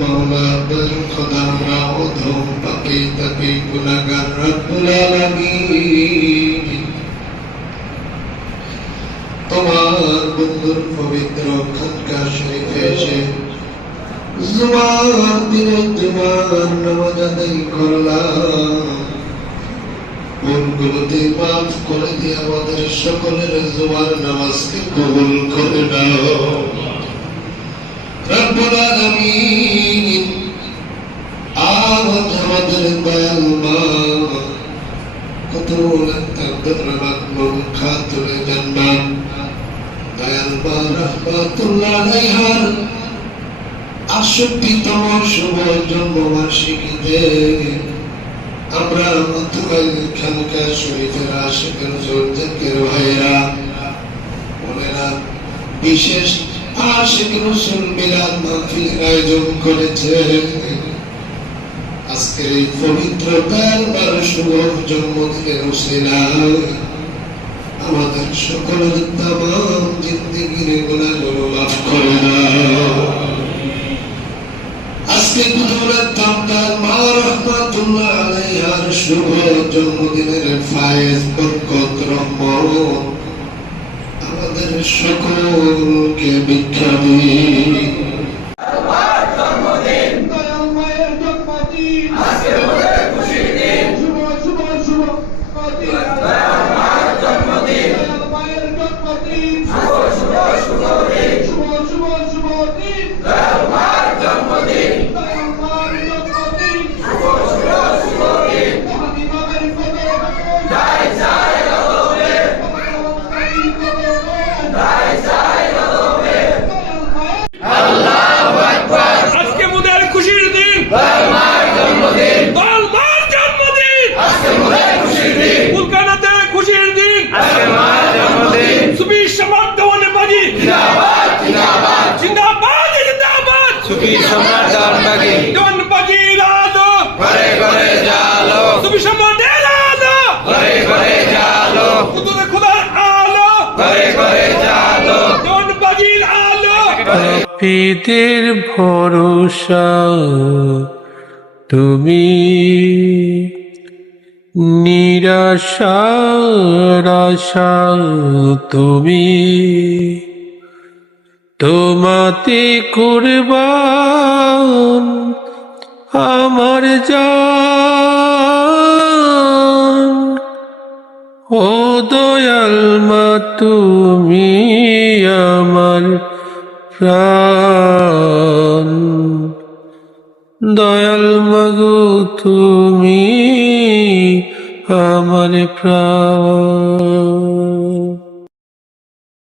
মৌলা খোদা আমরা অধম পাপী তাপী গুনাহগার রব্বুল আলামিন তোমার বন্ধুর পবিত্র খানকা শরীফে এসে জুমার দিনে জুমার নামাজ আদায় করলাম। ভুলগুলোতে মাফ করে দিয়ে আমাদের সকলের জুমার নামাজকে কবুল করে দাও রব্বুল আলামিন। আজ আমাদের দয়াল মা কত খাতুনে জান্নাত দয়াল মা রাহমাতুল্লাহ আলাইহার ৬৮তম শুভ জন্মবার্ষিকীতে আমরা মধ্যকাল খানকা শরীফের আশিকের জোরজাকের ভাইরা বোনেরা বিশেষ আশিক রাসূল মিলাদ মাহফিলের আয়োজন করেছে। আজকের এই পবিত্র দয়ালবার শুভ জন্মদিনের উসিলায় আমাদের সকলের তামাম জিন্দেগির গুনাহগুলো মাফ করে দাও। আজকে কুতুবের তামদার মা রাহমাতুল্লাহ আলাইহার শুভ জন্মদিনের ফায়েজ বরকত রহমত আমাদের সকলকে ভিক্ষা দিন। পাপীদের ভরসা তুমি, নিরাশার আশা তুমি, তোমাতে কুরবান আমার জান। ও দয়াল মা তুমি আমার প্রাণ, দয়াল মাগো তুমি আমার প্রাণ।